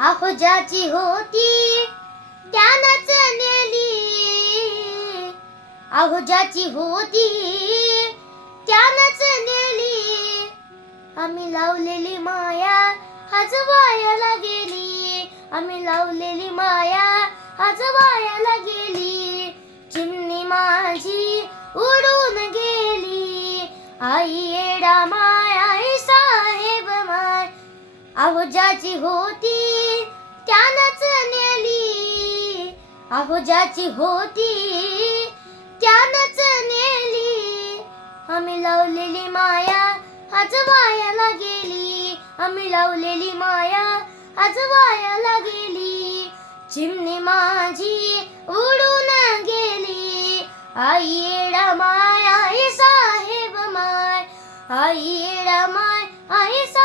आहो ज्याची होती त्यानंच नेली. आहो ज्याची होती त्यानंच नेली. आम्ही लावलेली माया आज वायाला गेली. आम्ही लावलेली माया आज वायाला गेली. चिमणी माझी उडून गेली. आई येडा माय आई साहेब माय. अहो ज्याची होती अहो ज्याची होती त्यानच नेली. आम्ही लावलेली माया आज वायाला गेली. आम्ही लावलेली माया आज वायाला गेली. चिमणी माझी उडून गेली. आई येडा माय आई साहेब माय. आई येडा माय आई साहेब